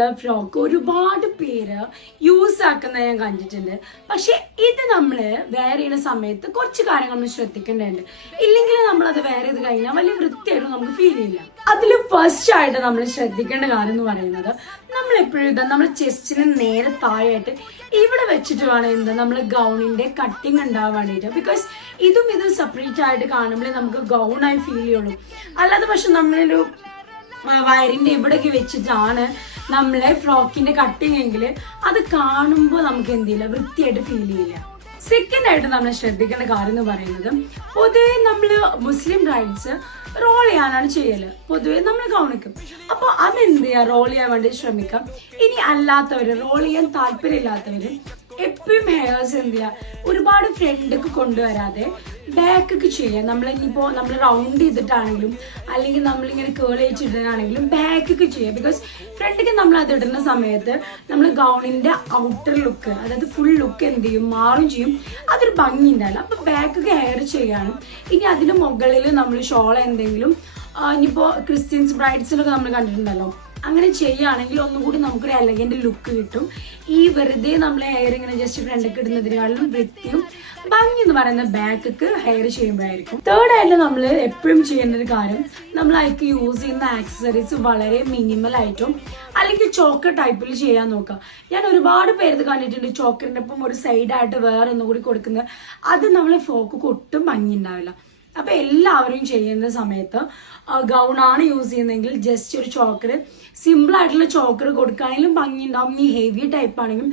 ടൈപ്പുള്ള frock ഒരുപാട് പേര് use ആക്കുന്ന ഞാൻ കണ്ടിട്ടുണ്ട്. പക്ഷെ ഇത് നമ്മള് വെയർ ചെയ്യുന്ന സമയത്ത് കുറച്ച് കാര്യങ്ങൾ നമ്മൾ ശ്രദ്ധിക്കേണ്ടതുണ്ട്. ഇല്ലെങ്കിൽ നമ്മളത് വെയർ ചെയ്ത് കഴിഞ്ഞാൽ വലിയ വൃത്തിയായിട്ട് നമുക്ക് ഫീൽ ചെയ്യില്ല. അതിൽ ഫസ്റ്റ് ആയിട്ട് നമ്മൾ ശ്രദ്ധിക്കേണ്ട കാര്യം എന്ന് പറയുന്നത്, നമ്മൾ എപ്പോഴും ഇതാ നമ്മുടെ ചെസ്റ്റിന് നേരെ താഴെയായിട്ട് ഇവിടെ വെച്ചിട്ട് വേണം എന്താ നമ്മൾ ഗൗണിന്റെ കട്ടിങ് ഉണ്ടാവാൻ വേണ്ടിയിട്ട്. ബിക്കോസ് ഇതും സെപ്പറേറ്റ് ആയിട്ട് കാണുമ്പോഴേ നമുക്ക് ഗൗണായി ഫീൽ ചെയ്യുള്ളൂ. അല്ലാതെ പക്ഷെ നമ്മളൊരു വയറിന്റെ ഇവിടെയൊക്കെ വെച്ചിട്ടാണ് നമ്മളെ ഫ്രോക്കിന്റെ കട്ടിങ് എങ്കിൽ അത് കാണുമ്പോൾ നമുക്ക് എന്തില്ല വൃത്തിയായിട്ട് ഫീൽ ചെയ്യില്ല. സെക്കൻഡ് ആയിട്ട് നമ്മൾ ശ്രദ്ധിക്കേണ്ട കാര്യം എന്ന് പറയുന്നത്, പൊതുവെ നമ്മൾ മുസ്ലിം ബ്രൈഡ്സ് റോൾ ചെയ്യാനാണ് ചെയ്യല്. പൊതുവെ നമ്മൾ ഗൗണിക്കും. അപ്പൊ അതെന്ത് ചെയ്യാ, റോൾ ചെയ്യാൻ വേണ്ടി ശ്രമിക്കാം. ഇനി അല്ലാത്തവര്, റോൾ ചെയ്യാൻ താല്പര്യമില്ലാത്തവര് എപ്പോഴും ഹെയർസ് എന്ത് ചെയ്യുക, ഒരുപാട് ഫ്രണ്ടൊക്കെ കൊണ്ടുവരാതെ ബാക്കൊക്കെ ചെയ്യാം. നമ്മളിനിപ്പോൾ നമ്മൾ റൗണ്ട് ചെയ്തിട്ടാണെങ്കിലും അല്ലെങ്കിൽ നമ്മളിങ്ങനെ കേൾ വെച്ചിട്ടാണെങ്കിലും ബാക്കൊക്കെ ചെയ്യാം. ബിക്കോസ് ഫ്രണ്ടിക്ക് നമ്മൾ അത് ഇടുന്ന സമയത്ത് നമ്മൾ ഗൗണിന്റെ ഔട്ടർ ലുക്ക്, അതായത് ഫുൾ ലുക്ക് എന്ത് ചെയ്യും, മാറും ചെയ്യും. അതൊരു ഭംഗി ഉണ്ടാവില്ല. അപ്പൊ ബാക്കൊക്കെ ഹെയർ ചെയ്യാനും, ഇനി അതിന് മുകളിൽ നമ്മൾ ഷോൾ എന്തെങ്കിലും, ഇനിയിപ്പോൾ ക്രിസ്ത്യൻസ് ബ്രൈഡ്സിലൊക്കെ നമ്മൾ കണ്ടിട്ടുണ്ടല്ലോ, അങ്ങനെ ചെയ്യുകയാണെങ്കിൽ ഒന്നുകൂടി നമുക്കൊരു എലഗന്റ് ലുക്ക് കിട്ടും. ഈ വെറുതെ നമ്മൾ ഹെയർ ഇങ്ങനെ ജസ്റ്റ് ഫ്രണ്ടൊക്കെ ഇടുന്നതിനേക്കാളും വൃത്തിയും ഭംഗി എന്ന് പറയുന്ന ബാക്കൊക്കെ ഹെയർ ചെയ്യുമ്പോഴായിരിക്കും. തേർഡ് ആയിട്ട് നമ്മൾ എപ്പോഴും ചെയ്യേണ്ട ഒരു കാര്യം, നമ്മൾ അതിലേക്ക് യൂസ് ചെയ്യുന്ന ആക്സസറീസ് വളരെ മിനിമൽ ആയിട്ടും അല്ലെങ്കിൽ ചോക്കർ ടൈപ്പിൽ ചെയ്യാൻ നോക്കുക. ഞാൻ ഒരുപാട് പേര് കണ്ടിട്ടുണ്ട് ചോക്കറിന്റെ ഒപ്പം ഒരു സൈഡായിട്ട് വേറെ ഒന്നുകൂടി കൊടുക്കുന്നത്. അത് നമ്മളെ ഫ്രോക്ക് ഒട്ടും ഭംഗി ഉണ്ടാവില്ല. അപ്പൊ എല്ലാവരും ചെയ്യുന്ന സമയത്ത് ഗൗണാണ് യൂസ് ചെയ്യുന്നതെങ്കിൽ ജസ്റ്റ് ഒരു ചോക്കർ, സിമ്പിൾ ആയിട്ടുള്ള ചോക്കർ കൊടുക്കുകയാണെങ്കിലും ഭംഗി ഉണ്ടാവും. ഈ ഹെവി ടൈപ്പ് ആണെങ്കിലും